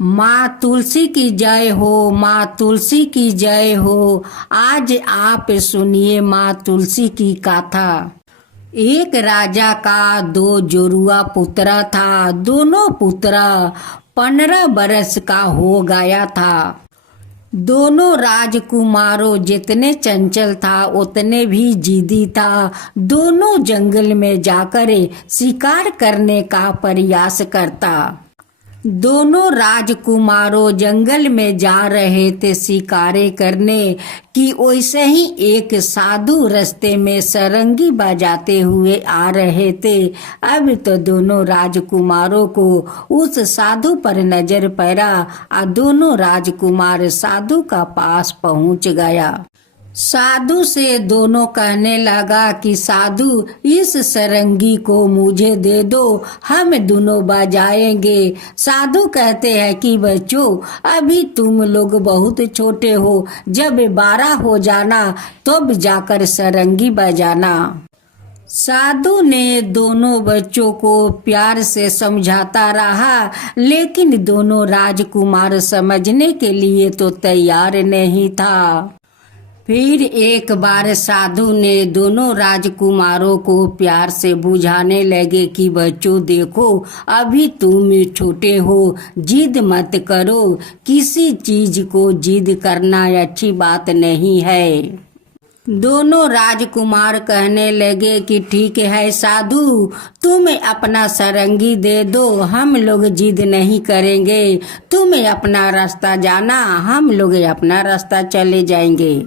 माँ तुलसी की जय हो, माँ तुलसी की जय हो। आज आप सुनिए माँ तुलसी की गाथा। एक राजा का दो जोरुआ पुत्र था। दोनों पुत्र 15 बरस का हो गया था। दोनों राजकुमारों जितने चंचल था उतने भी जिद्दी था। दोनों जंगल में जाकर शिकार करने का प्रयास करता। दोनों राजकुमारों जंगल में जा रहे थे शिकारे करने कि वैसे ही एक साधु रास्ते में सरंगी बजाते हुए आ रहे थे। अब तो दोनों राजकुमारों को उस साधु पर नजर पड़ा और दोनों राजकुमार साधु का पास पहुंच गया। साधु से दोनों कहने लगा कि साधु इस सरंगी को मुझे दे दो, हम दोनों बजाएंगे। साधु कहते हैं कि बच्चों अभी तुम लोग बहुत छोटे हो, जब 12 हो जाना तब जाकर सरंगी बजाना। साधु ने दोनों बच्चों को प्यार से समझाता रहा, लेकिन दोनों राजकुमार समझने के लिए तो तैयार नहीं था। फिर एक बार साधु ने दोनों राजकुमारों को प्यार से बुझाने लगे कि बच्चों देखो अभी तुम छोटे हो, जिद मत करो। किसी चीज को जिद करना अच्छी बात नहीं है। दोनों राजकुमार कहने लगे कि ठीक है साधु, तुम अपना सरंगी दे दो, हम लोग जिद नहीं करेंगे। तुम अपना रास्ता जाना, हम लोग अपना रास्ता चले जाएंगे।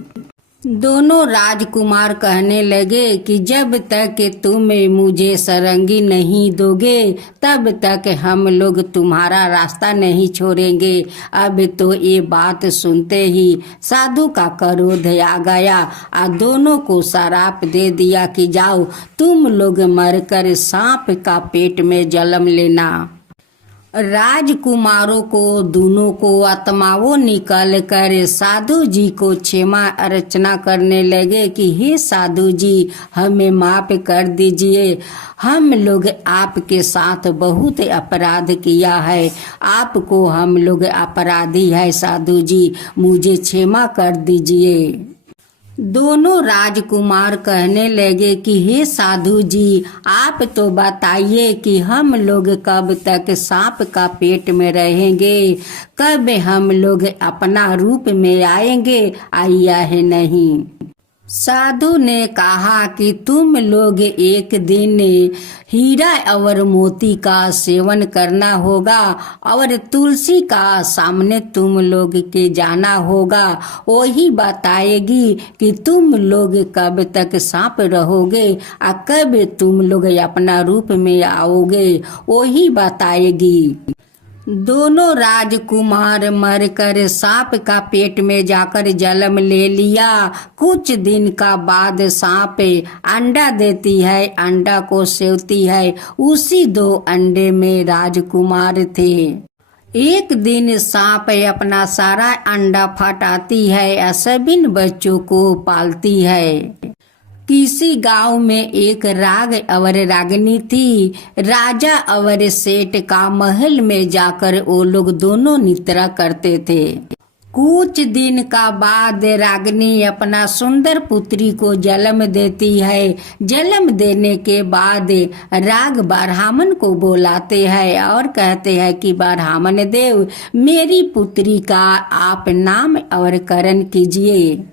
दोनों राजकुमार कहने लगे कि जब तक तुम मुझे सरंगी नहीं दोगे तब तक हम लोग तुम्हारा रास्ता नहीं छोड़ेंगे। अब तो ये बात सुनते ही साधु का क्रोध आ गया और दोनों को श्राप दे दिया कि जाओ तुम लोग मरकर सांप का पेट में जन्म लेना। राजकुमारों को दोनों को आत्माओं निकल कर साधु जी को क्षमा अर्चना करने लगे कि हे साधु जी हमें माफ कर दीजिए, हम लोग आपके साथ बहुत अपराध किया है, आपको हम लोग अपराधी है साधु जी, मुझे क्षमा कर दीजिए। दोनों राजकुमार कहने लगे कि हे साधु जी आप तो बताइए कि हम लोग कब तक सांप का पेट में रहेंगे, कब हम लोग अपना रूप में आएंगे, आया है नहीं। साधु ने कहा कि तुम लोग एक दिन हीरा और मोती का सेवन करना होगा और तुलसी का सामने तुम लोग के जाना होगा, वही बताएगी कि तुम लोग कब तक सांप रहोगे और कब तुम लोग अपना रूप में आओगे, वही बताएगी। दोनों राजकुमार मरकर सांप का पेट में जाकर जन्म ले लिया। कुछ दिन का बाद सांप अंडा देती है, अंडा को सेवती है। उसी 2 अंडे में राजकुमार थे। एक दिन सांप अपना सारा अंडा फटाती है और सभी बच्चों को पालती है। किसी गांव में एक राग और रागनी थी। राजा और सेठ का महल में जाकर वो लोग दोनों निद्रा करते थे। कुछ दिन का बाद रागनी अपना सुंदर पुत्री को जन्म देती है। जन्म देने के बाद राग ब्राह्मण को बुलाते हैं और कहते हैं कि ब्राह्मण देव मेरी पुत्री का आप नाम और करण कीजिए।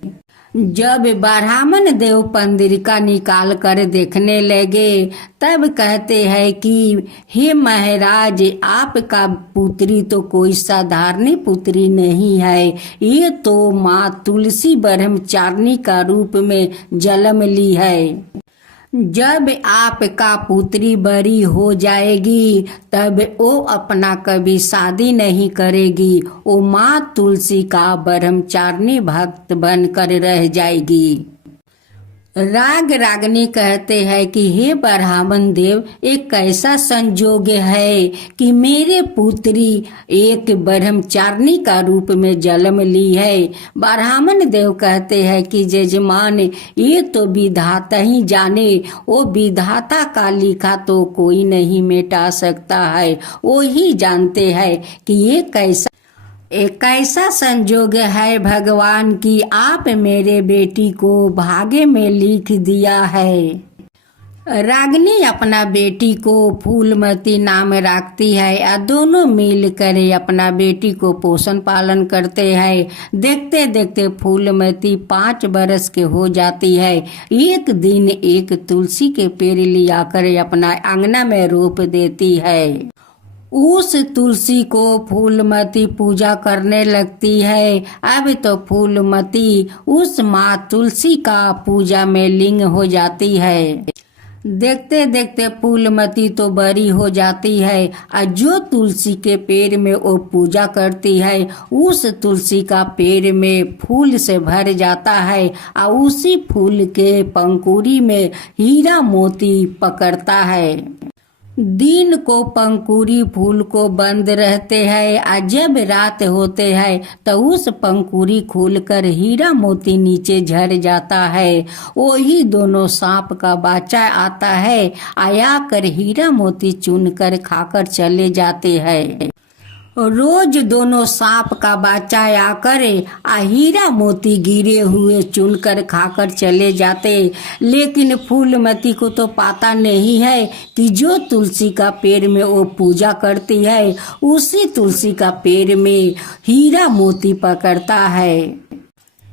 जब ब्राह्मण देव पंदिरिका निकाल कर देखने लगे तब कहते हैं कि हे महाराज आपका पुत्री तो कोई साधारण पुत्री नहीं है, ये तो माँ तुलसी ब्रह्मचारिणी का रूप में जन्म ली है। जब आपका पुत्री बड़ी हो जाएगी तब वो अपना कभी शादी नहीं करेगी, वो माँ तुलसी का ब्रह्मचारिणी भक्त बनकर रह जाएगी। राग रागनी कहते हैं कि हे ब्राह्मण देव, एक कैसा संजोग है कि मेरे पुत्री एक ब्रह्मचारिणी का रूप में जन्म ली है। ब्राह्मण देव कहते हैं कि जजमान, ये तो विधाता ही जाने, वो विधाता का लिखा तो कोई नहीं मिटा सकता है, वो ही जानते हैं कि ये कैसा एक ऐसा संजोग है भगवान की आप मेरे बेटी को भाग्य में लिख दिया है। रागिनी अपना बेटी को फूलमती नाम रखती है और दोनों मिल कर अपना बेटी को पोषण पालन करते हैं। देखते देखते फूलमती 5 बरस के हो जाती है। एक दिन एक तुलसी के पेड़ लिया कर अपना आंगना में रोप देती है। उस तुलसी को फूलमती पूजा करने लगती है। अब तो फूलमती उस माँ तुलसी का पूजा में लिंग हो जाती है। देखते देखते फूलमती तो बड़ी हो जाती है और जो तुलसी के पेड़ में वो पूजा करती है उस तुलसी का पेड़ में फूल से भर जाता है और उसी फूल के पंखुड़ी में हीरा मोती पकड़ता है। दिन को पंखुड़ी फूल को बंद रहते हैं और जब रात होते हैं तो उस पंखुड़ी खुलकर हीरा मोती नीचे झड़ जाता है। वही दोनों सांप का बच्चा आता है, आया कर हीरा मोती चुनकर खाकर चले जाते हैं। रोज दोनों सांप का बच्चा आकर हीरा मोती गिरे हुए चुनकर खाकर चले जाते। लेकिन फूलमती को तो पता नहीं है कि जो तुलसी का पेड़ में वो पूजा करती है उसी तुलसी का पेड़ में हीरा मोती पकड़ता है।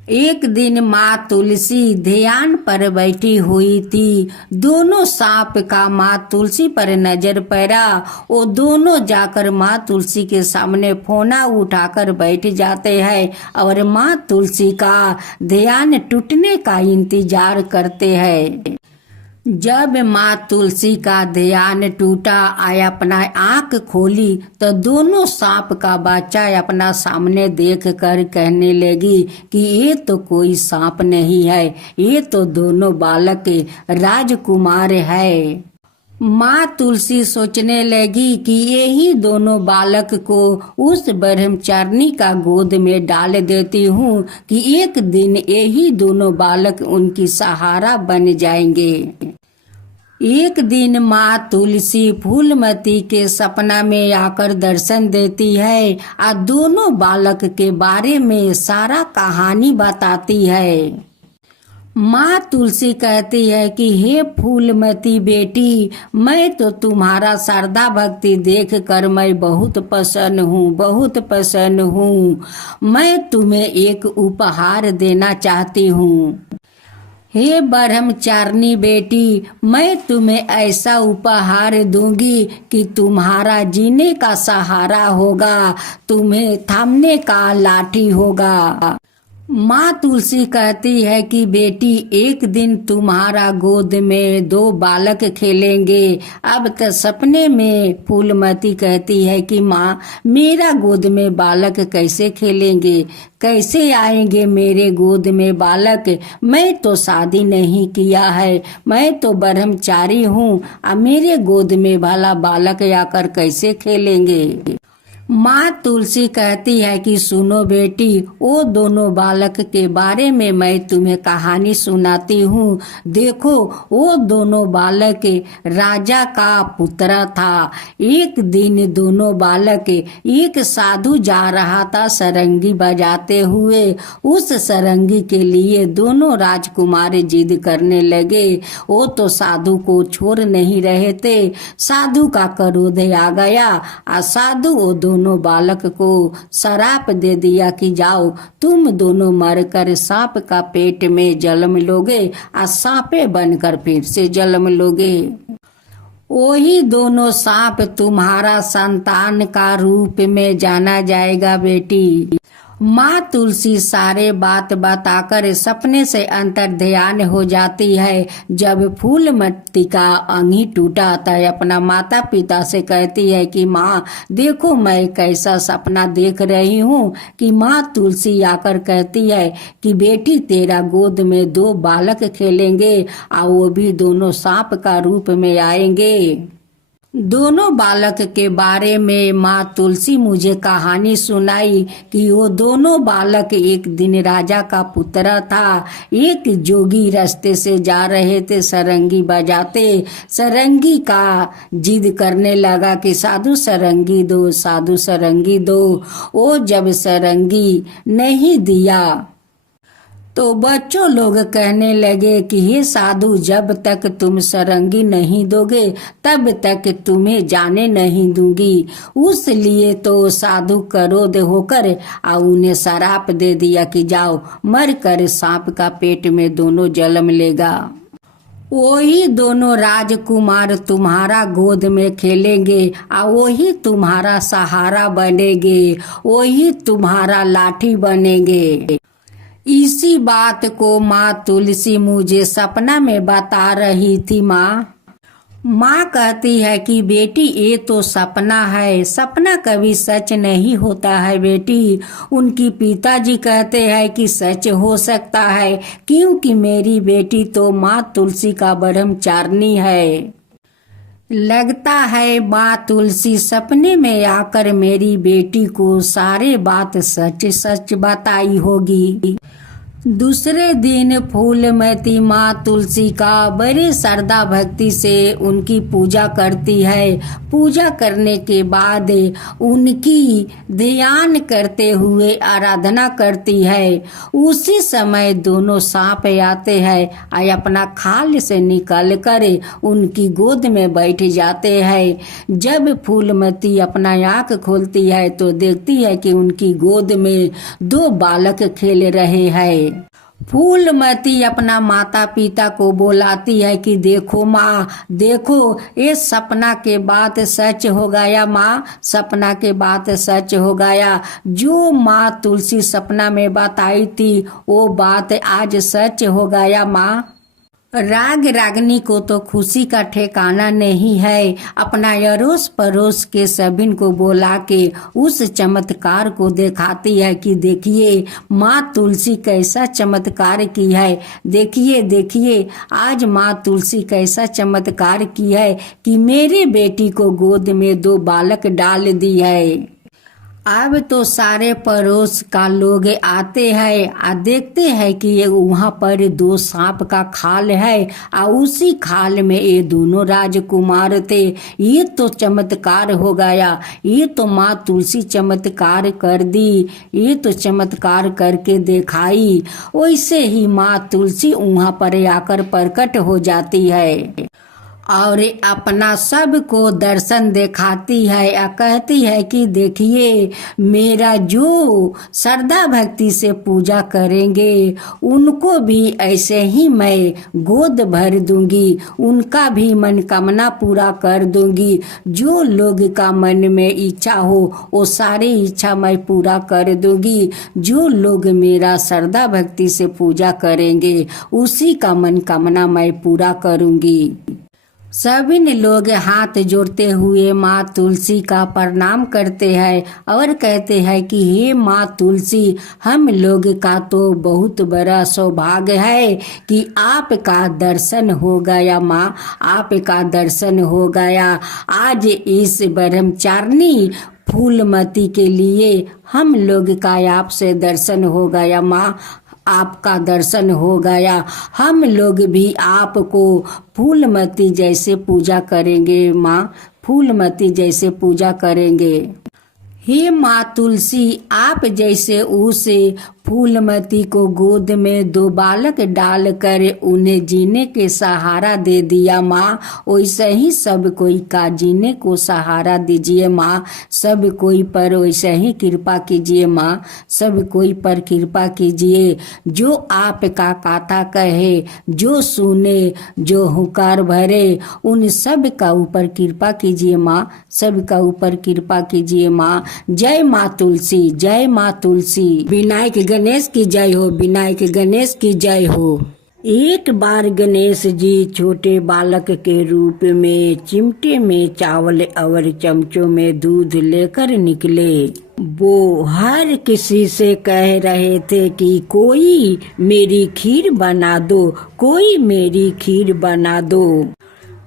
एक दिन माँ तुलसी ध्यान पर बैठी हुई थी। दोनों सांप का माँ तुलसी पर नजर पड़ा। वो दोनों जाकर माँ तुलसी के सामने फोना उठाकर बैठ जाते हैं और माँ तुलसी का ध्यान टूटने का इंतजार करते हैं। जब माँ तुलसी का ध्यान टूटा आया अपना आंख खोली तो दोनों सांप का बच्चा अपना सामने देख कर कहने लगी कि ये तो कोई सांप नहीं है, ये तो दोनों बालक राजकुमार है। माँ तुलसी सोचने लगी कि यही दोनों बालक को उस ब्रह्मचारिणी का गोद में डाल देती हूँ कि एक दिन यही दोनों बालक उनकी सहारा बन जाएंगे। एक दिन माँ तुलसी फूलमती के सपना में आकर दर्शन देती है और दोनों बालक के बारे में सारा कहानी बताती है। माँ तुलसी कहती है कि हे फूलमती बेटी, मैं तो तुम्हारा श्रद्धा भक्ति देख कर मैं बहुत प्रसन्न हूँ। मैं तुम्हें एक उपहार देना चाहती हूँ। हे ब्रह्मचारिणी बेटी, मैं तुम्हें ऐसा उपहार दूंगी कि तुम्हारा जीने का सहारा होगा, तुम्हें थामने का लाठी होगा। माँ तुलसी कहती है कि बेटी, एक दिन तुम्हारा गोद में 2 बालक खेलेंगे। अब तो सपने में फूलमती कहती है कि माँ, मेरा गोद में बालक कैसे खेलेंगे, कैसे आएंगे मेरे गोद में बालक? मैं तो शादी नहीं किया है, मैं तो ब्रह्मचारी हूँ, अब मेरे गोद में भला बालक आकर कैसे खेलेंगे? माँ तुलसी कहती है कि सुनो बेटी, वो दोनों बालक के बारे में मैं तुम्हें कहानी सुनाती हूँ। देखो, वो दोनों बालक राजा का पुत्र था। एक दिन दोनों बालक एक साधु जा रहा था सरंगी बजाते हुए। उस सरंगी के लिए दोनों राजकुमार जिद करने लगे। वो तो साधु को छोड़ नहीं रहे थे। साधु का क्रोध आ गया और साधु वो दोनों बालक को श्राप दे दिया कि जाओ, तुम दोनों मरकर सांप का पेट में जन्म लोगे और सांपे बनकर फिर से जन्म लोगे। वही दोनों सांप तुम्हारा संतान का रूप में जाना जाएगा बेटी। माँ तुलसी सारे बात बताकर सपने से अंतर ध्यान हो जाती है। जब फूलमती का अंगी टूटा तय अपना माता पिता से कहती है कि माँ देखो मैं कैसा सपना देख रही हूँ। कि माँ तुलसी आकर कहती है कि बेटी तेरा गोद में 2 बालक खेलेंगे और वो भी दोनों सांप का रूप में आएंगे। दोनों बालक के बारे में माँ तुलसी मुझे कहानी सुनाई कि वो दोनों बालक एक दिन राजा का पुत्र था। एक जोगी रास्ते से जा रहे थे सरंगी बजाते। सरंगी का जिद करने लगा कि साधु सरंगी दो, साधु सरंगी दो। वो जब सरंगी नहीं दिया तो बच्चों लोग कहने लगे कि हे साधु जब तक तुम सरंगी नहीं दोगे तब तक तुम्हें जाने नहीं दूंगी। उस लिए तो साधु क्रोध होकर उन्हें शराप दे दिया कि जाओ मर कर सांप का पेट में दोनों जन्म लेगा। वही दोनों राजकुमार तुम्हारा गोद में खेलेंगे और वही तुम्हारा सहारा बनेंगे, वही तुम्हारा लाठी बनेंगे। इसी बात को माँ तुलसी मुझे सपना में बता रही थी। माँ कहती है कि बेटी ये तो सपना है, सपना कभी सच नहीं होता है बेटी। उनकी पिताजी कहते हैं कि सच हो सकता है क्योंकि मेरी बेटी तो माँ तुलसी का ब्रह्मचारिणी है। लगता है माँ तुलसी सपने में आकर मेरी बेटी को सारे बात सच सच बताई होगी। दूसरे दिन फूलमती माँ तुलसी का बड़े श्रद्धा भक्ति से उनकी पूजा करती है। पूजा करने के बाद उनकी ध्यान करते हुए आराधना करती है। उसी समय दोनों सांप आते हैं और अपना खाल से निकल कर उनकी गोद में बैठ जाते हैं। जब फूलमती अपना आँख खोलती है तो देखती है कि उनकी गोद में 2 बालक खेल रहे हैं। फूलमती अपना माता पिता को बुलाती है कि देखो माँ देखो ये सपना के बात सच हो गया माँ, सपना के बात सच हो गया। जो माँ तुलसी सपना में बताई थी वो बात आज सच हो गया माँ। राग रागनी को तो खुशी का ठिकाना नहीं है। अपना अड़ोस पड़ोस के सभी को बुला के उस चमत्कार को दिखाती है कि देखिए माँ तुलसी कैसा चमत्कार की है। देखिए देखिए आज माँ तुलसी कैसा चमत्कार की है कि मेरे बेटी को गोद में 2 बालक डाल दी है। अब तो सारे पड़ोस का लोग आते हैं और देखते हैं कि वहाँ पर 2 सांप का खाल है और उसी खाल में ये दोनों राजकुमार थे। ये तो चमत्कार हो गया, ये तो माँ तुलसी चमत्कार कर दी, ये तो चमत्कार करके दिखाई। वैसे ही माँ तुलसी वहाँ पर आकर प्रकट हो जाती है और अपना सबको दर्शन दिखाती है और कहती है कि देखिए मेरा जो श्रद्धा भक्ति से पूजा करेंगे उनको भी ऐसे ही मैं गोद भर दूंगी, उनका भी मनोकामना पूरा कर दूंगी। जो लोग का मन में इच्छा हो वो सारी इच्छा मैं पूरा कर दूंगी। जो लोग मेरा श्रद्धा भक्ति से पूजा करेंगे उसी का मनोकामना मैं पूरा करूंगी। सभी लोग हाथ जोड़ते हुए माँ तुलसी का प्रणाम करते हैं और कहते हैं कि हे माँ तुलसी हम लोग का तो बहुत बड़ा सौभाग्य है कि आपका दर्शन हो गया माँ, आपका दर्शन हो गया। आज इस ब्रह्मचारिणी फूलमती के लिए हम लोग का आपसे दर्शन हो गया माँ, आपका दर्शन हो गया। हम लोग भी आपको फूलमती जैसे पूजा करेंगे माँ, फूलमती जैसे पूजा करेंगे। हे माँ तुलसी आप जैसे उस फूलमती को गोद में 2 बालक डालकर उन्हें जीने के सहारा दे दिया माँ। वैसे ही सब कोई का जीने को सहारा दीजिए माँ। सब कोई पर वैसे ही कृपा कीजिए माँ। सब कोई पर कृपा कीजिए। जो आपका कथा कहे, जो सुने, जो हुकार भरे, उन सब का ऊपर कृपा कीजिए माँ। सब का ऊपर कृपा कीजिए माँ। जय माँ तुलसी, जय माँ तुलसी। विनायक गणेश की जय हो, विनायक गणेश की जय हो। एक बार गणेश जी छोटे बालक के रूप में चिमटे में चावल और चमचों में दूध लेकर निकले। वो हर किसी से कह रहे थे कि कोई मेरी खीर बना दो, कोई मेरी खीर बना दो।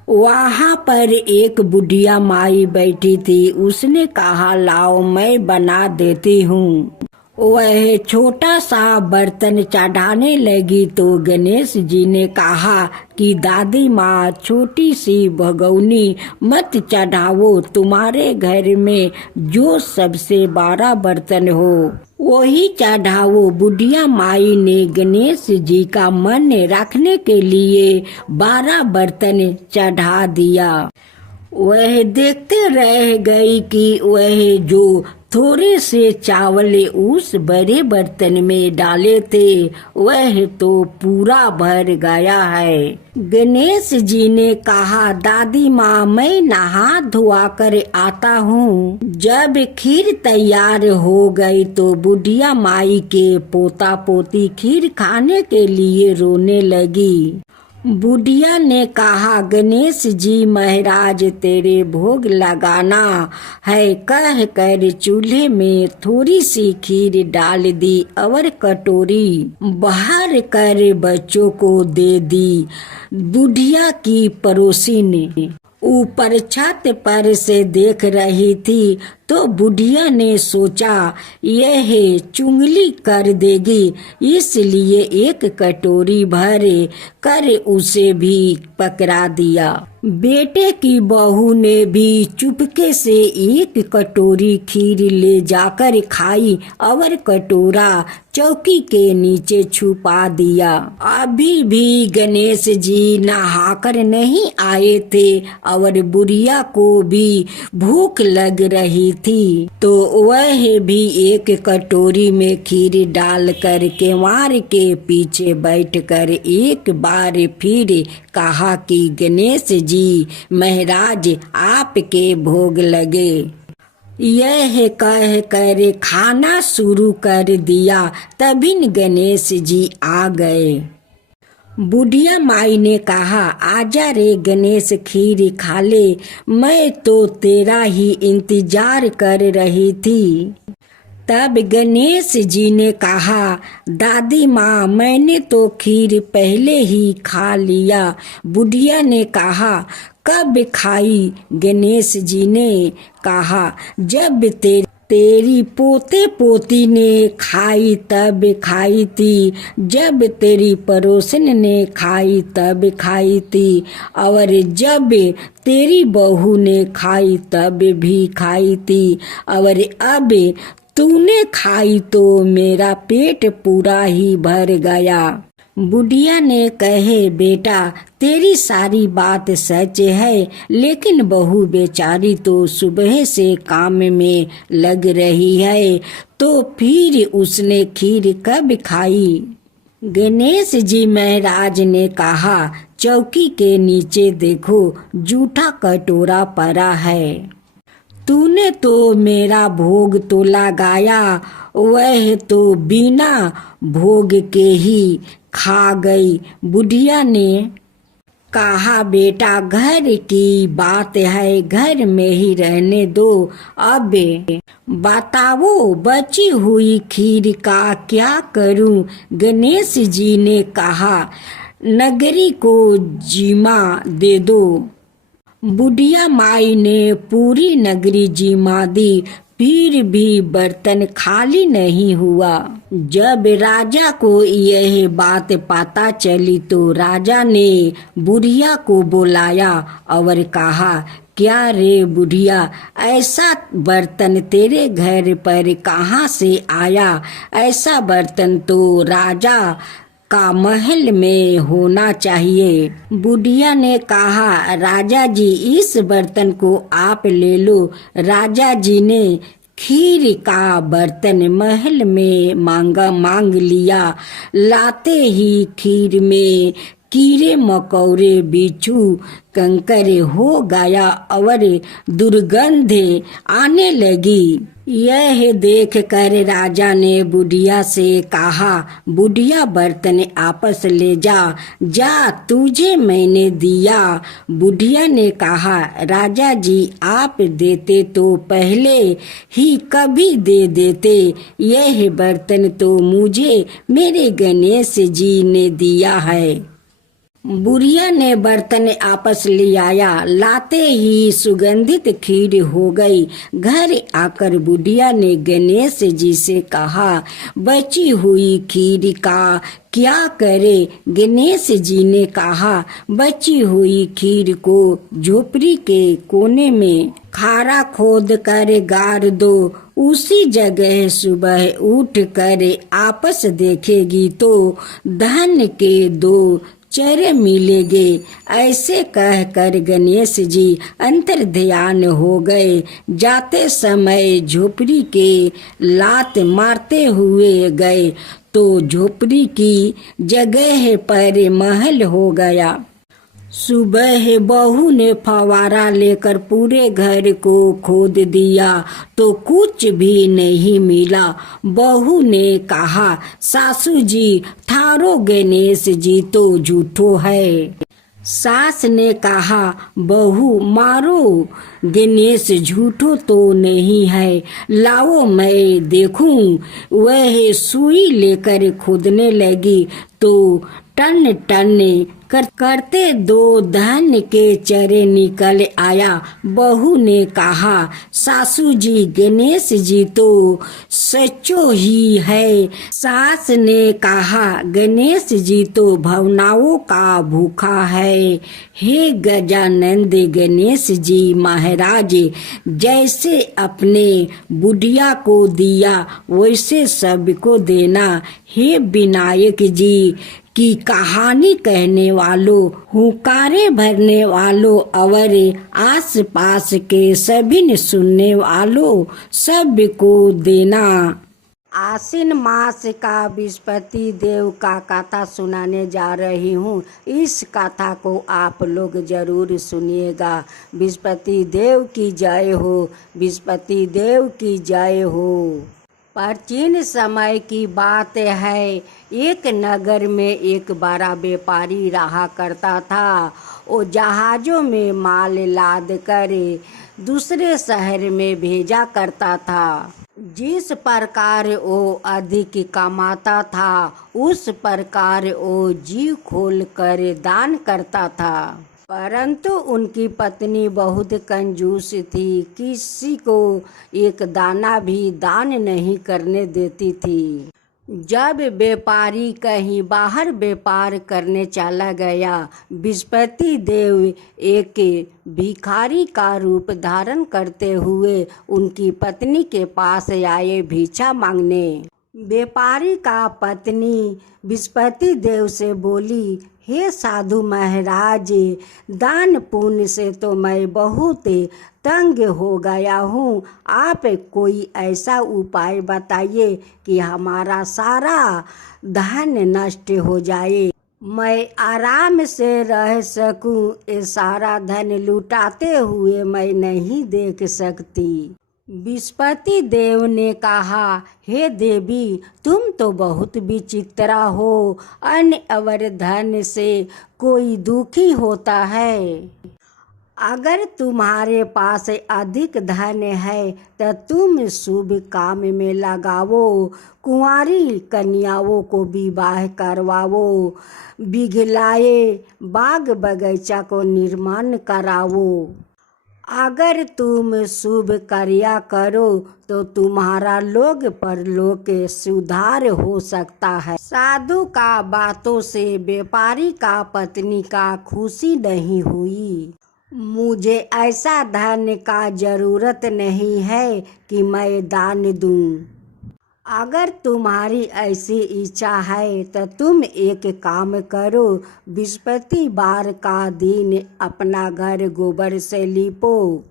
वहाँ पर एक बुढ़िया माई बैठी थी। उसने कहा, लाओ मैं बना देती हूँ। वह छोटा सा बर्तन चढ़ाने लगी तो गणेश जी ने कहा कि दादी माँ, छोटी सी भगौनी मत चढ़ाओ। तुम्हारे घर में जो सबसे बड़ा बर्तन हो वही चढ़ाओ। बुढ़िया माई ने गणेश जी का मन रखने के लिए 12 बर्तन चढ़ा दिया। वह देखते रह गई कि वह जो थोड़े से चावल उस बड़े बर्तन में डाले थे वह तो पूरा भर गया है। गणेश जी ने कहा, दादी माँ, मैं नहा धोआ कर आता हूँ। जब खीर तैयार हो गई तो बुढ़िया माई के पोता पोती खीर खाने के लिए रोने लगी। बुढ़िया ने कहा, गणेश जी महाराज, तेरे भोग लगाना है कह कर चूल्हे में थोड़ी सी खीर डाल दी और कटोरी बाहर कर बच्चों को दे दी। बुढ़िया की पड़ोसी ने ऊपर छत पर से देख रही थी तो बुढ़िया ने सोचा यह चुंगली कर देगी, इसलिए एक कटोरी भर कर उसे भी पकड़ा दिया। बेटे की बहू ने भी चुपके से एक कटोरी खीर ले जाकर खाई और कटोरा चौकी के नीचे छुपा दिया। अभी भी गणेश जी नहाकर नहीं आए थे और बुढ़िया को भी भूख लग रही थी, तो वह भी एक कटोरी में खीर डाल कर केवाड़ के पीछे बैठकर एक बार फिर कहा कि गणेश जी महाराज, आपके भोग लगे। यह कह कर खाना शुरू कर दिया। तभी गणेश जी आ गए। बुढ़िया माई ने कहा, आजा रे गणेश, खीर खा ले, मैं तो तेरा ही इंतजार कर रही थी। तब गणेश जी ने कहा, दादी माँ, मैंने तो खीर पहले ही खा लिया। बुढ़िया ने कहा, कब खाई? गणेश जी ने कहा, जब तेरी पोते पोती ने खाई तब खाई थी, जब तेरी पड़ोसन ने खाई तब खाई थी, और जब तेरी बहू ने खाई तब भी खाई थी, और अब तूने खाई तो मेरा पेट पूरा ही भर गया। बुढ़िया ने कहे, बेटा तेरी सारी बात सच है, लेकिन बहू बेचारी तो सुबह से काम में लग रही है, तो फिर उसने खीर कब खाई? गणेश जी महाराज ने कहा, चौकी के नीचे देखो, जूठा कटोरा पड़ा है। तूने तो मेरा भोग तो लगाया, वह तो बिना भोग के ही खा गई। बुढ़िया ने कहा, बेटा घर की बात है, घर में ही रहने दो। अब बताओ बची हुई खीर का क्या करूं? गणेश जी ने कहा, नगरी को जिम्मा दे दो। बुढ़िया माई ने पूरी नगरी जिम्मा दी, फिर भी बर्तन खाली नहीं हुआ। जब राजा को यह बात पता चली तो राजा ने बुढ़िया को बुलाया और कहा क्या रे बुढ़िया, ऐसा बर्तन तेरे घर पर कहाँ से आया? ऐसा बर्तन तो राजा का महल में होना चाहिए। बुढ़िया ने कहा, राजा जी इस बर्तन को आप ले लो। राजा जी ने खीर का बर्तन महल में मांग लिया। लाते ही खीर में कीड़े मकोड़े बिच्छू कंकर हो गया और दुर्गंध आने लगी। यह देख कर राजा ने बुढ़िया से कहा, बुढ़िया बर्तन आपस ले जा तुझे मैंने दिया। बुढ़िया ने कहा, राजा जी आप देते तो पहले ही कभी दे देते। यह बर्तन तो मुझे मेरे गणेश जी ने दिया है। बुढ़िया ने बर्तन आपस ले आया। लाते ही सुगंधित खीर हो गई। घर आकर बुढ़िया ने गणेश जी से कहा, बची हुई खीर का क्या करे? गणेश जी ने कहा, बची हुई खीर को झोपड़ी के कोने में खारा खोद कर गाड़ दो। उसी जगह सुबह उठ कर आपस देखेगी तो धन के दो चेहरे मिलेंगे। ऐसे कहकर गणेश जी अंतर ध्यान हो गए। जाते समय झोपड़ी के लात मारते हुए गए तो झोपड़ी की जगह पर महल हो गया। सुबह बहू ने फवारा लेकर पूरे घर को खोद दिया तो कुछ भी नहीं मिला। बहू ने कहा, सासू जी थारो गणेश जी तो झूठो है। सास ने कहा, बहू मारो गणेश झूठो तो नहीं है, लाओ मैं देखूं। वह सुई लेकर खोदने लगी तो टन टन करते दो धन के चरे निकल आया। बहू ने कहा, सासू जी गणेश जी तो सच्चो ही है। सास ने कहा, गणेश जी तो भावनाओं का भूखा है। हे गजानंद गणेश जी महाराज, जैसे अपने बुढ़िया को दिया वैसे सबको देना। हे विनायक जी की कहानी कहने वालों, हुंकारे भरने वालों और आस पास के सभी ने सुनने वालों सबको देना। आश्विन मास का बृहस्पति देव का कथा सुनाने जा रही हूँ। इस कथा को आप लोग जरूर सुनिएगा। बृहस्पति देव की जय हो, बृहस्पति देव की जय हो। प्राचीन समय की बात है। एक नगर में एक बड़ा व्यापारी रहा करता था। वो जहाज़ों में माल लाद कर दूसरे शहर में भेजा करता था। जिस प्रकार वो अधिक कमाता था उस प्रकार वो जी खोल कर दान करता था। परंतु उनकी पत्नी बहुत कंजूस थी, किसी को एक दाना भी दान नहीं करने देती थी। जब व्यापारी कहीं बाहर व्यापार करने चला गया, बृहस्पति देव एक भिखारी का रूप धारण करते हुए उनकी पत्नी के पास आए भिक्षा मांगने। व्यापारी का पत्नी बृहस्पति देव से बोली, हे साधु महाराज, दान पुण्य से तो मैं बहुत तंग हो गया हूँ। आप कोई ऐसा उपाय बताइए कि हमारा सारा धन नष्ट हो जाए, मैं आराम से रह सकूं। ये सारा धन लुटाते हुए मैं नहीं देख सकती। बृहस्पति देव ने कहा, हे देवी, तुम तो बहुत विचित्रा हो। अन्न और धन से कोई दुखी होता है। अगर तुम्हारे पास अधिक धन है तो तुम शुभ काम में लगाओ, कुंवारी कन्याओं को विवाह करवाओ, बिगलाए बाग बगीचा को निर्माण कराओ। अगर तुम शुभ कार्य करो तो तुम्हारा लोक परलोक के सुधार हो सकता है। साधु का बातों से व्यापारी का पत्नी का खुशी नहीं हुई। मुझे ऐसा धन का जरूरत नहीं है कि मैं दान दूं। अगर तुम्हारी ऐसी इच्छा है तो तुम एक काम करो, बृहस्पतिवार का दिन अपना घर गोबर से लीपो,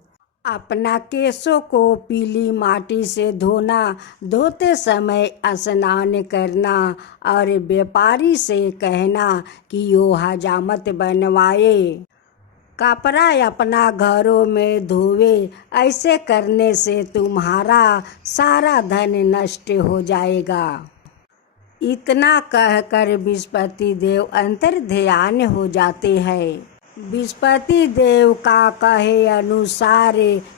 अपना केशों को पीली माटी से धोना, धोते समय स्नान करना और व्यापारी से कहना कि वो हजामत बनवाए, कपड़ा अपना घरों में धोवे। ऐसे करने से तुम्हारा सारा धन नष्ट हो जाएगा। इतना कहकर बृहस्पति देव अंतर ध्यान हो जाते हैं। बृहस्पति देव का कहे अनुसार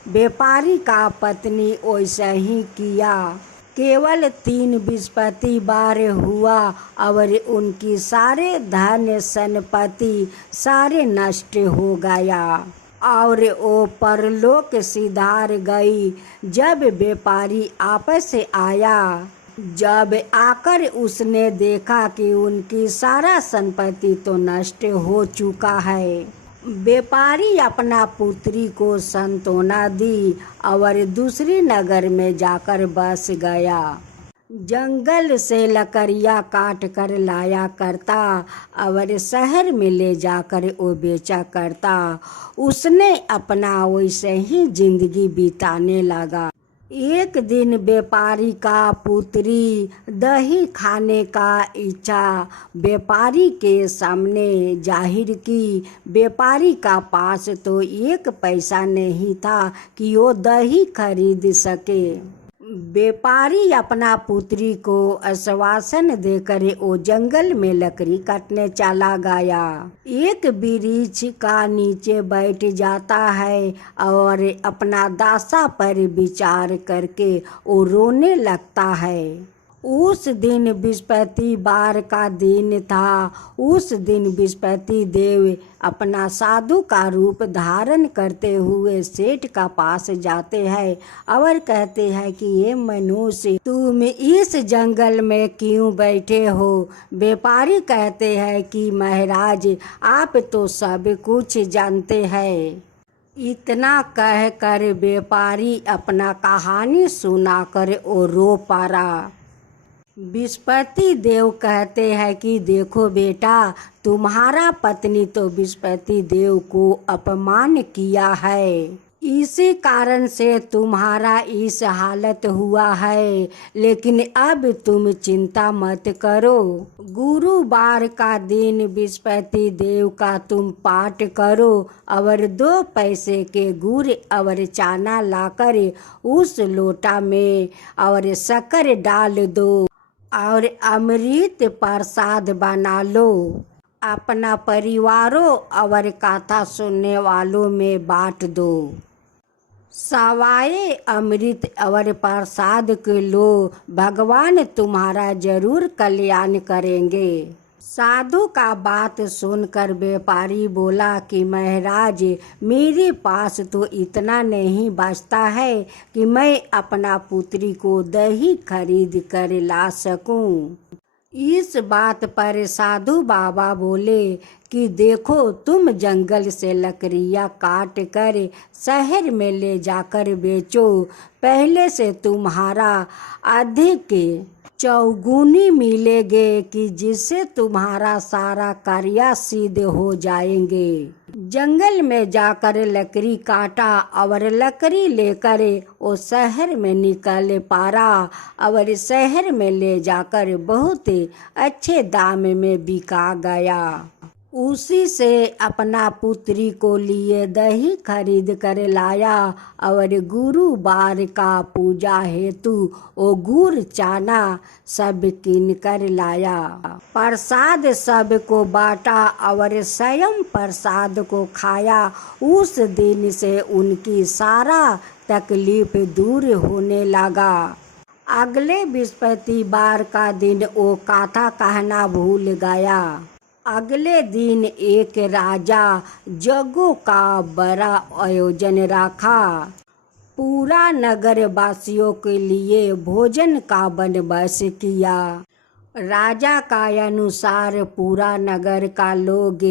व्यापारी का पत्नी वैसा ही किया। केवल 3 बृहस्पतिवार हुआ और उनकी सारे धन संपत्ति सारे नष्ट हो गया और वो परलोक सिधार गई। जब व्यापारी आपस आया, जब आकर उसने देखा कि उनकी सारा संपत्ति तो नष्ट हो चुका है, व्यापारी अपना पुत्री को सांत्वना दी और दूसरी नगर में जाकर बस गया। जंगल से लकड़ियाँ काट कर लाया करता और शहर में ले जाकर वो बेचा करता। उसने अपना वैसे ही जिंदगी बिताने लगा। एक दिन व्यापारी का पुत्री दही खाने का इच्छा व्यापारी के सामने जाहिर की। व्यापारी का पास तो 1 पैसा नहीं था कि वो दही खरीद सके। व्यापारी अपना पुत्री को आश्वासन देकर वो जंगल में लकड़ी काटने चला गया। एक वृक्ष का नीचे बैठ जाता है और अपना दशा पर विचार करके वो रोने लगता है। उस दिन बृहस्पतिवार का दिन था। उस दिन बृहस्पति देव अपना साधु का रूप धारण करते हुए सेठ का पास जाते हैं और कहते हैं कि ये मनुष्य, तुम इस जंगल में क्यों बैठे हो? व्यापारी कहते हैं कि महाराज, आप तो सब कुछ जानते हैं। इतना कहकर व्यापारी अपना कहानी सुनाकर वो रो पड़ा। बृहस्पति देव कहते हैं कि देखो बेटा, तुम्हारा पत्नी तो बृहस्पति देव को अपमान किया है, इसी कारण से तुम्हारा इस हालत हुआ है। लेकिन अब तुम चिंता मत करो। गुरुवार का दिन बृहस्पति देव का तुम पाठ करो और 2 पैसे के गुड़ और चाना लाकर उस लोटा में और शक्कर डाल दो और अमृत प्रसाद बना लो। अपना परिवारों और कथा सुनने वालों में बांट दो। सवाए अमृत और प्रसाद के लो, भगवान तुम्हारा जरूर कल्याण करेंगे। साधु का बात सुनकर व्यापारी बोला कि महाराज, मेरे पास तो इतना नहीं बचता है कि मैं अपना पुत्री को दही खरीद कर ला सकूं। इस बात पर साधु बाबा बोले कि देखो, तुम जंगल से लकड़ियाँ काट कर शहर में ले जाकर बेचो, पहले से तुम्हारा अधिक चौगुनी मिलेंगे कि जिससे तुम्हारा सारा कार्य सिद्ध हो जाएंगे। जंगल में जाकर लकड़ी काटा और लकड़ी लेकर वो शहर में निकल पारा और शहर में ले जाकर बहुत अच्छे दाम में बिका गया। उसी से अपना पुत्री को लिए दही खरीद कर लाया और गुरुवार का पूजा हेतु वो गुड़ चाना सब किन कर लाया। प्रसाद सबको बांटा और स्वयं प्रसाद को खाया। उस दिन से उनकी सारा तकलीफ दूर होने लगा। अगले बृहस्पतिवार का दिन वो कथा कहना भूल गया। अगले दिन एक राजा जगों का बड़ा आयोजन रखा। पूरा नगर वासियों के लिए भोजन का बंदोबस्त किया। राजा का अनुसार पूरा नगर का लोग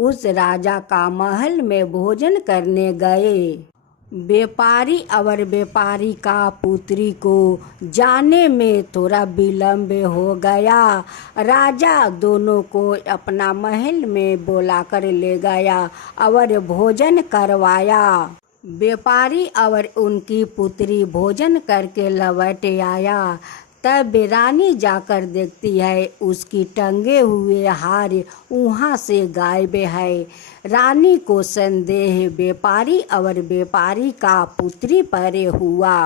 उस राजा का महल में भोजन करने गए। व्यापारी और व्यापारी का पुत्री को जाने में थोड़ा विलम्ब हो गया। राजा दोनों को अपना महल में बुलाकर ले गया और भोजन करवाया। व्यापारी और उनकी पुत्री भोजन करके लौट आया। तब रानी जाकर देखती है उसकी टंगे हुए हार वहाँ से गायब है। रानी को संदेह व्यापारी और व्यापारी का पुत्री पर हुआ।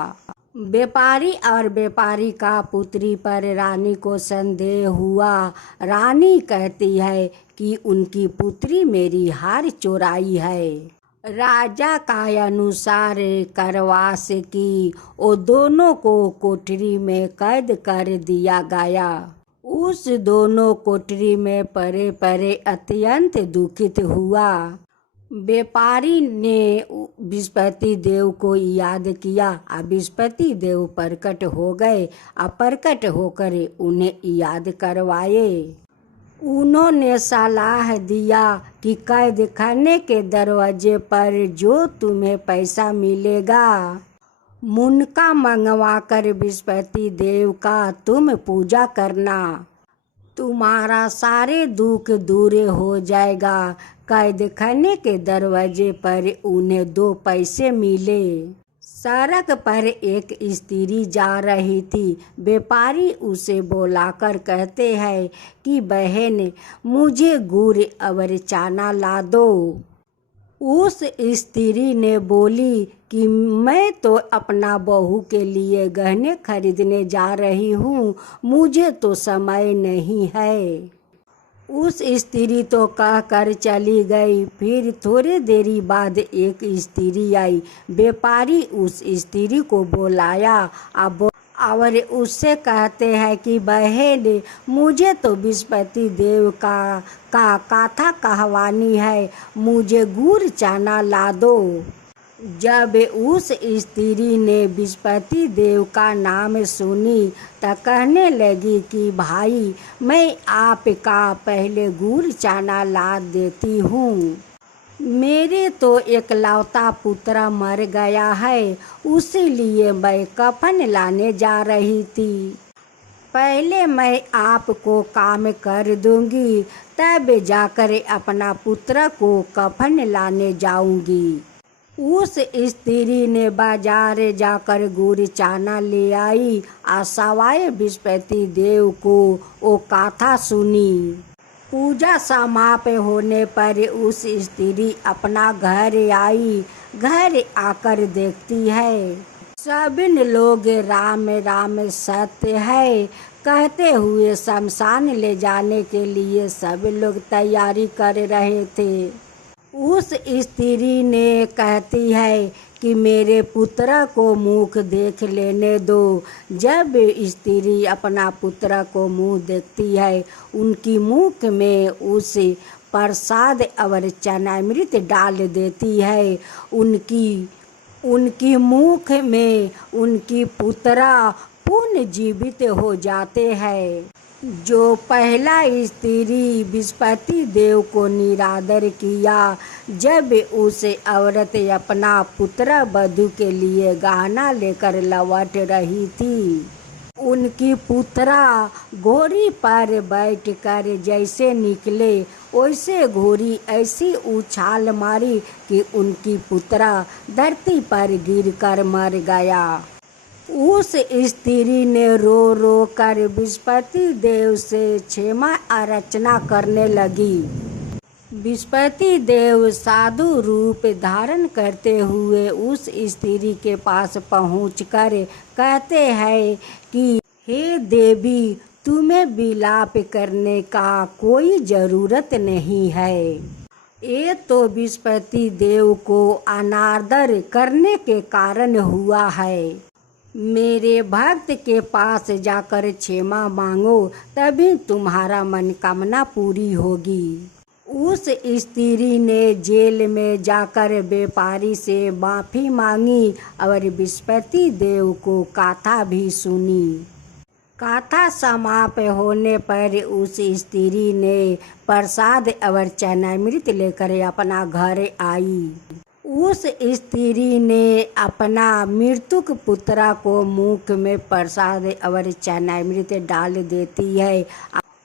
व्यापारी और व्यापारी का पुत्री पर रानी को संदेह हुआ। रानी कहती है कि उनकी पुत्री मेरी हार चुराई है। राजा का अनुसार करवास की वो दोनों को कोठरी में कैद कर दिया गया। उस दोनों कोठरी में परे परे अत्यंत दुखित हुआ। व्यापारी ने बृहस्पति देव को याद किया। बृहस्पति देव प्रकट हो गए। प्रकट होकर उन्हें याद करवाए। उन्होंने सलाह दिया कि कैद खाने के दरवाजे पर जो तुम्हें पैसा मिलेगा मुनका मंगवा कर बृहस्पति देव का तुम पूजा करना, तुम्हारा सारे दुख दूर हो जाएगा। कैद खाने के दरवाजे पर उन्हें 2 पैसे मिले। सड़क पर एक स्त्री जा रही थी। व्यापारी उसे बुलाकर कहते हैं कि बहन मुझे गुड़ और चना ला दो। उस स्त्री ने बोली कि मैं तो अपना बहू के लिए गहने खरीदने जा रही हूँ, मुझे तो समय नहीं है। उस स्त्री तो कहकर चली गई। फिर थोड़ी देरी बाद एक स्त्री आई। व्यापारी उस स्त्री को बुलाया और उससे कहते हैं कि बहन मुझे तो बृहस्पति देव का कथा कहवानी है, मुझे गुड़ चना ला दो। जब उस स्त्री ने बृहस्पति देव का नाम सुनी तो कहने लगी कि भाई मैं आपका पहले गुड़ चना ला देती हूँ। मेरे तो एकलौता पुत्र मर गया है, उसीलिए मैं कफन लाने जा रही थी। पहले मैं आपको काम कर दूंगी, तब जाकर अपना पुत्र को कफन लाने जाऊंगी। उस स्त्री ने बाजार जाकर गुड़ चना ले आई। सवाए बृहस्पति देव को वो कथा सुनी। पूजा समाप्त होने पर उस स्त्री अपना घर आई। घर आकर देखती है सभी लोग राम राम सत्य है कहते हुए शमशान ले जाने के लिए सब लोग तैयारी कर रहे थे। उस स्त्री ने कहती है कि मेरे पुत्र को मुख देख लेने दो। जब स्त्री अपना पुत्र को मुँह देखती है, उनकी मुख में उस प्रसाद और चनामृत डाल देती है। उनकी मुख में उनकी पुत्रा पुनर्जीवित हो जाते हैं। जो पहला स्त्री बृहस्पति देव को निरादर किया, जब उस औरत अपना पुत्र वधू के लिए गहना लेकर लौट रही थी, उनकी पुत्रा घोड़ी पर बैठकर जैसे निकले वैसे घोड़ी ऐसी उछाल मारी कि उनकी पुत्रा धरती पर गिरकर मर गया। उस स्त्री ने रो रो कर बृहस्पति देव से क्षमा याचना करने लगी। बृहस्पति देव साधु रूप धारण करते हुए उस स्त्री के पास पहुंचकर कहते हैं कि हे देवी, तुम्हें विलाप करने का कोई जरूरत नहीं है। ये तो बृहस्पति देव को अनादर करने के कारण हुआ है। मेरे भक्त के पास जाकर क्षमा मांगो, तभी तुम्हारा मनोकामना पूरी होगी। उस स्त्री ने जेल में जाकर व्यापारी से माफ़ी मांगी और बृहस्पति देव को कथा भी सुनी। कथा समाप्त होने पर उस स्त्री ने प्रसाद और चनामृत लेकर अपना घर आई। उस स्त्री ने अपना मृतक पुत्र को मुख में प्रसाद और चनामृत डाल देती है।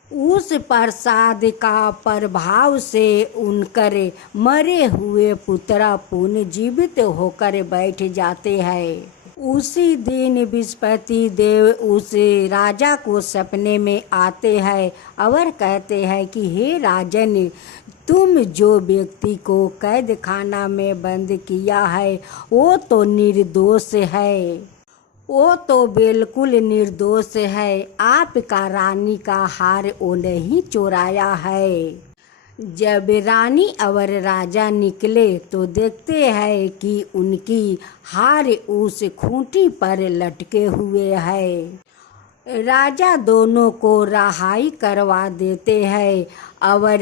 उस प्रसाद का प्रभाव से उनकर मरे हुए पुत्र पुनः जीवित होकर बैठ जाते हैं। उसी दिन बृहस्पति देव उस राजा को सपने में आते हैं और कहते हैं कि हे राजन, तुम जो व्यक्ति को कैद खाना में बंद किया है वो तो निर्दोष है, वो तो बिल्कुल निर्दोष है। आपका रानी का हार वो नहीं चुराया है। जब रानी और राजा निकले तो देखते हैं कि उनकी हार उस खूंटी पर लटके हुए है। राजा दोनों को रिहाई करवा देते हैं और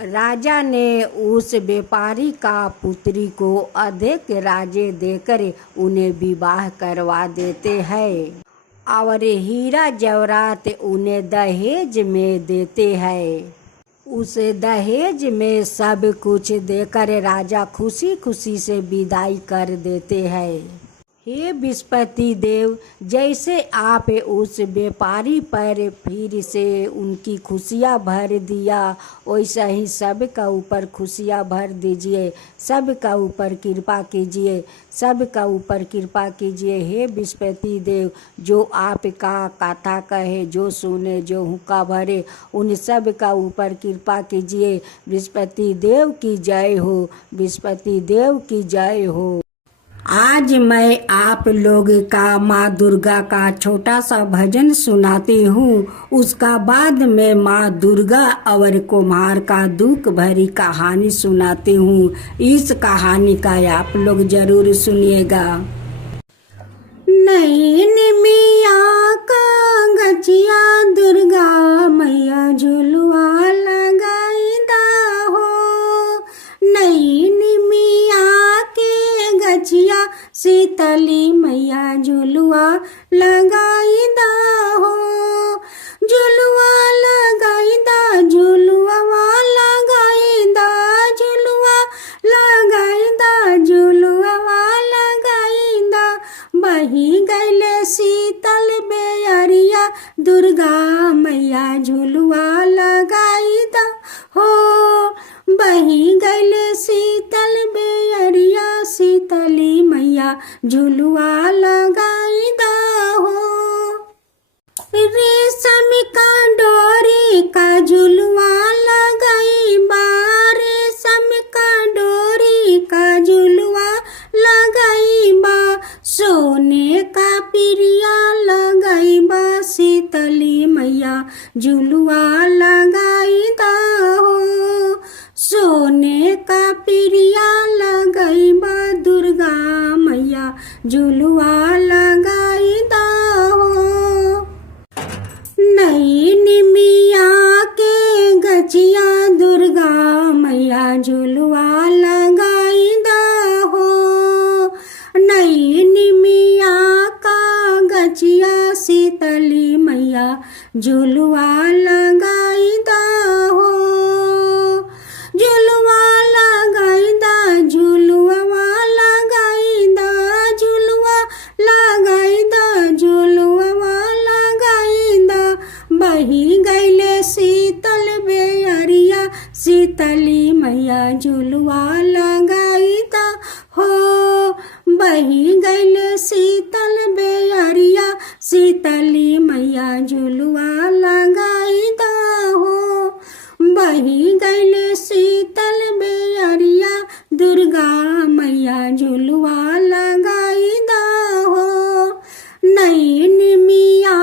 राजा ने उस व्यापारी का पुत्री को अधिक राजे देकर उन्हें विवाह करवा देते हैं और हीरा जवाहरात उन्हें दहेज में देते हैं। उस दहेज में सब कुछ देकर राजा खुशी खुशी से विदाई कर देते हैं। हे बृहस्पति देव, जैसे आप उस व्यापारी पर फिर से उनकी खुशियाँ भर दिया वैसा ही सबका ऊपर खुशियाँ भर दीजिए, सबका ऊपर कृपा कीजिए, सबका ऊपर कृपा कीजिए। हे बृहस्पति देव, जो आपका कथा कहे, जो सुने, जो हुक्का भरे, उन सब का ऊपर कृपा कीजिए। बृहस्पति देव की जय हो, बृहस्पति देव की जय हो। आज मैं आप लोग का माँ दुर्गा का छोटा सा भजन सुनाती हूँ। उसका बाद में माँ दुर्गा और कुम्हार का दुख भरी कहानी सुनाती हूँ। इस कहानी का आप लोग जरूर सुनिएगा। नैन मिया का गचिया दुर्गा मैया झुलवा लगाई दा हो। नैन मिया के गचिया शीतली मैया झुलवा लगाई दा हो। झुलवा लगाई दा, झुलवा लगाई दा, झुलवा लगाई दा, झुलवा लगाई दा। बही गैले शीतल बेअरिया दुर्गा मैया झुलवा लगाई दा हो। बही गैले शीतल बेअरिया शीतली मैया झुलवा लगाई दा हो। रेशम का डोरी का झुलवा लगाई बा, रेशम का डोरी का झुलवा लगाई बा। सोने का पिरिया लगाई बा, शीतली मैया झुलवा लगाई दा हो। सोने का पिरिया लगाई बा, दुर्गा मैया झुलवा लगाई दा हो। नैन मिया के गचिया दुर्गा मैया झुलवा लगाई दा हो। नैन मिया का गचिया शीतली मैया झुलवा लगाई दा हो। झुलवा लगाई दा, झुलवा लगाई दा, झुलवा लगाई दा, झुलवा लगाई दा। बही गैले शीतल बेअरिया शीतली मैया झुलवा लगाई दा हो। बही गैले शीतल बेअरिया शीतली मैया झुलवा लगाई दा हो। बही गैले शीतल बेअरिया दुर्गा मैया झुलवा लगाई दा हो। नैन मिया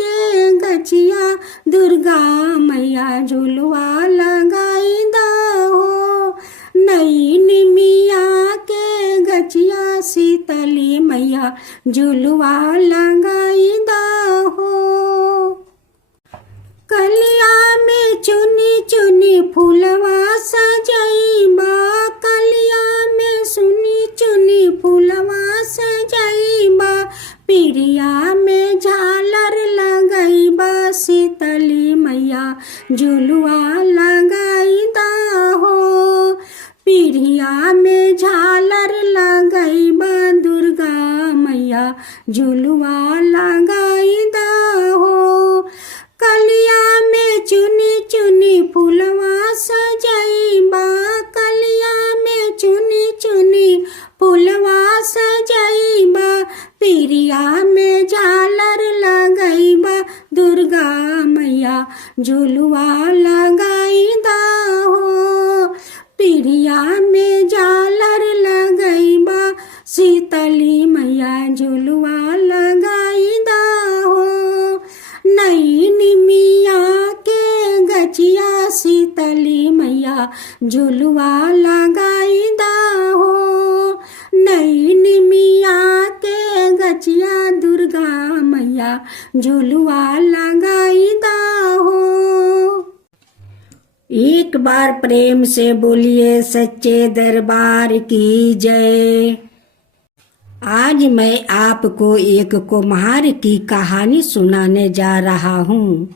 के गचिया दुर्गा मैया झुलवा लगाई दा हो। नैन मिया के गचिया शीतली मैया झुलवा लगाई दा हो। कलिया में चुनी चुनी फूलवा सजाई बा, कलिया में सुनी चुनी फूलवा सजाई बा। पिरिया में कलिया में झालर लगई बा दुर्गा मैया झुलवा लगाई दा हो। कलिया में चुनी चुनी फुलवा सजाई बा, कलिया में चुनी चुनी फुलवा सजाई बा। पिरिया में झालर लगई बा दुर्गा मैया झुलवा लगाई दा हो। पिरिया में झालर लगई बा शीतली मैया झुलवा लगाई दा हो। नई निमिया के गचिया शीतली मैया झुलवा लगाई दा हो। नई निमिया के गचिया दुर्गा मैया झुलवा लगाई दा हो। एक बार प्रेम से बोलिए सच्चे दरबार की जय। आज मैं आपको एक कुम्हार की कहानी सुनाने जा रहा हूँ।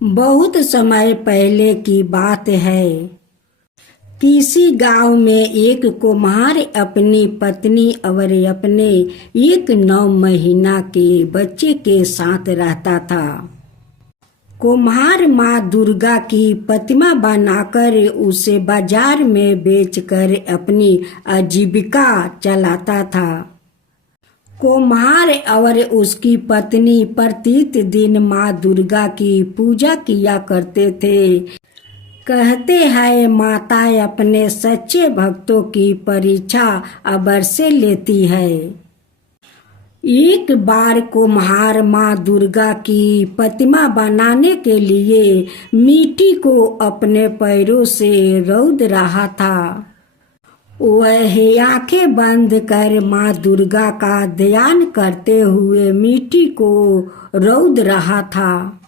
बहुत समय पहले की बात है। किसी गांव में एक कुम्हार अपनी पत्नी और अपने एक 9 महीना के बच्चे के साथ रहता था। कुम्हार माँ दुर्गा की प्रतिमा बनाकर उसे बाजार में बेचकर अपनी आजीविका चलाता था। कुम्हार और उसकी पत्नी प्रतिदिन माँ दुर्गा की पूजा किया करते थे। कहते हैं माता अपने सच्चे भक्तों की परीक्षा अवश्य लेती है। एक बार कुम्हार माँ दुर्गा की प्रतिमा बनाने के लिए मिट्टी को अपने पैरों से रौंद रहा था। वह आंखें बंद कर माँ दुर्गा का ध्यान करते हुए मिट्टी को रौंद रहा था।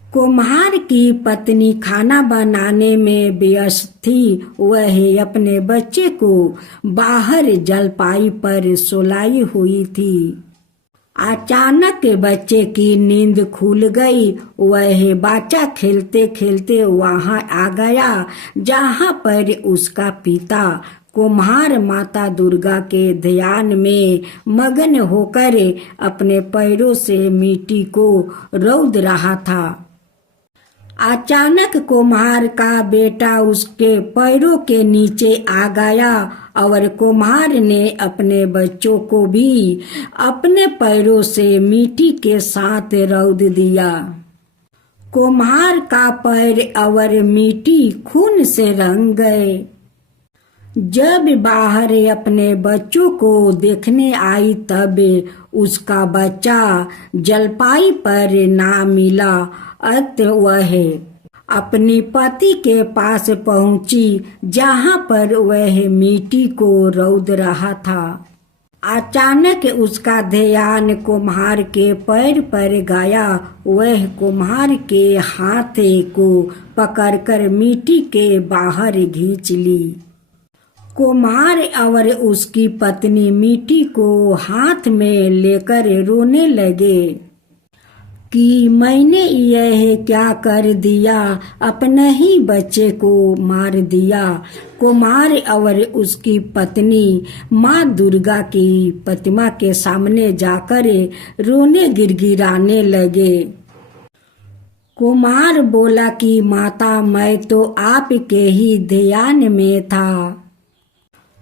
कुम्हार की पत्नी खाना बनाने में व्यस्त थी। वह अपने बच्चे को बाहर जलपाई पर सुलाई हुई थी। अचानक बच्चे की नींद खुल गई। वह बच्चा खेलते खेलते वहां आ गया जहां पर उसका पिता कुम्हार माता दुर्गा के ध्यान में मगन होकर अपने पैरों से मिट्टी को रौंद रहा था। अचानक कुम्हार का बेटा उसके पैरों के नीचे आ गया और कुम्हार ने अपने बच्चों को भी अपने पैरों से मिट्टी के साथ रौंद दिया। कुम्हार का पैर और मिट्टी खून से रंग गए। जब बाहर अपने बच्चों को देखने आई तब उसका बच्चा जलपाई पर ना मिला। अतः वह अपनी पति के पास पहुंची जहां पर वह मिट्टी को रौंद रहा था। अचानक उसका ध्यान कुम्हार के पैर पर गया। वह कुम्हार के हाथ को पकड़कर मिट्टी के बाहर खींच ली। कुम्हार और उसकी पत्नी मिट्टी को हाथ में लेकर रोने लगे कि मैंने यह क्या कर दिया, अपने ही बच्चे को मार दिया। कुम्हार और उसकी पत्नी माँ दुर्गा की प्रतिमा के सामने जाकर रोने गिड़गिड़ाने लगे। कुम्हार बोला कि माता, मैं तो आपके ही ध्यान में था।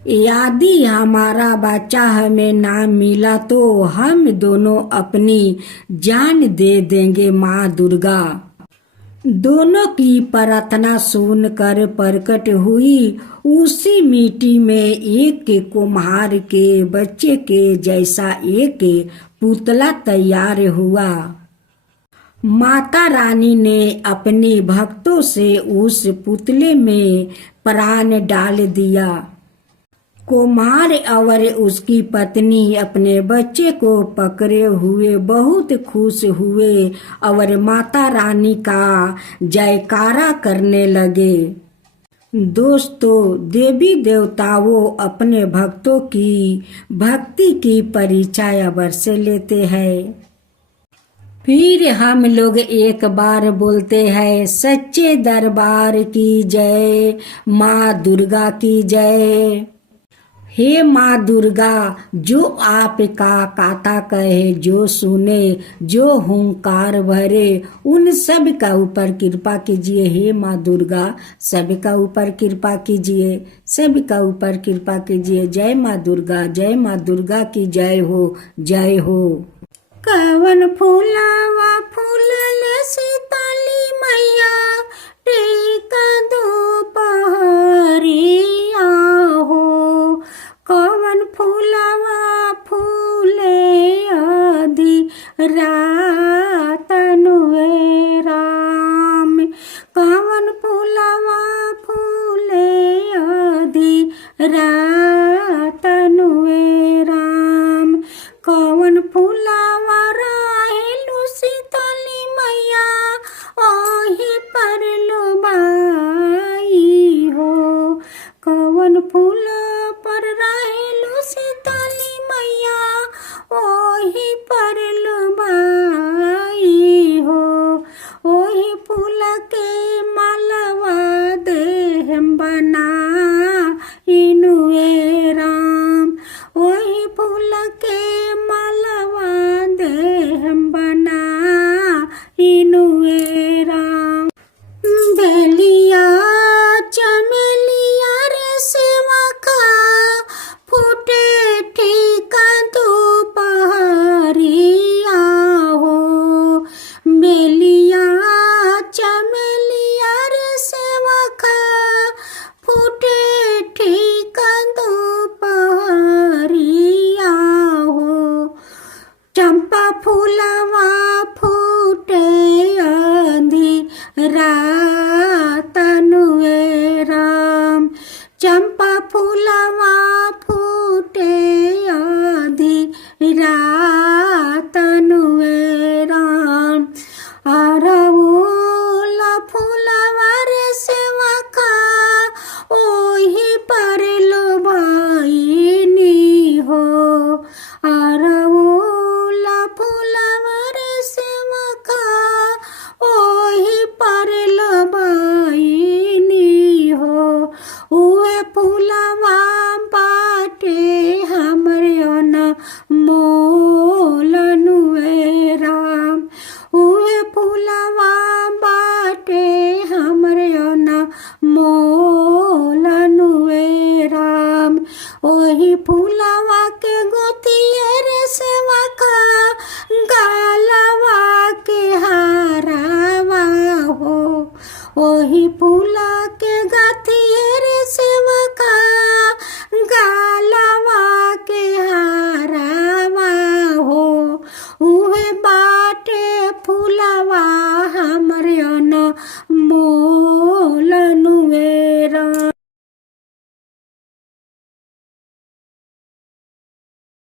यदि हमारा बच्चा हमें ना मिला तो हम दोनों अपनी जान दे देंगे। माँ दुर्गा दोनों की प्रार्थना सुनकर प्रकट हुई। उसी मिट्टी में एक कुम्हार के बच्चे के जैसा एक पुतला तैयार हुआ। माता रानी ने अपने भक्तों से उस पुतले में प्राण डाल दिया। कुम्हार और उसकी पत्नी अपने बच्चे को पकड़े हुए बहुत खुश हुए और माता रानी का जयकारा करने लगे। दोस्तों, देवी देवताओं अपने भक्तों की भक्ति की परीक्षा अवश्य लेते हैं। फिर हम लोग एक बार बोलते हैं सच्चे दरबार की जय, माँ दुर्गा की जय। हे माँ दुर्गा, जो आपका काता कहे, जो सुने, जो हुंकार भरे, उन सब का ऊपर कृपा कीजिए। हे माँ दुर्गा, सबका ऊपर कृपा कीजिए, सबका ऊपर कृपा कीजिए। जय माँ दुर्गा, जय माँ दुर्गा की जय हो, जय हो। कवन फूलावा फूलले सीताली मैया, टीका दोपहरिया हो। कवन फूलावा फूले आदि रातनुए राम। कवन फूलावा फूले आदि रातनुए राम। कवन फूलावा रहेलु सीतली मैया, ओही परलु बाई हो। कवन फूल पर रहेलु सीतली मैया, ओही परलु बाई हो। ओही फूल के मालवा देहम बना इनुए राम। ओही फूल के मालवा देहम बना इनुए राम। बेलिया चमेलिया रे सेवा का, फूटे ठीका दोपहरिया हो। बेलिया चमेलिया रे सेवा का, फूटे ठीका दोपहरिया हो। चंपा फूलवा फूटे आंधी रातनुए राम। चंपा फूलवा फूटे आंधी रातनुए राम। अरवोला फूलवा रे सेवा का, ओही परलो भाईनी हो। अरवोला फूलवा रे सेवा का, ओही परलो भाईनी हो। उहे फूलवा बाटे हमरे अनमोलनुए राम। उहे फूलवा बाटे हमरे अनमोलनुए राम। ओही फूलवा के गोतिए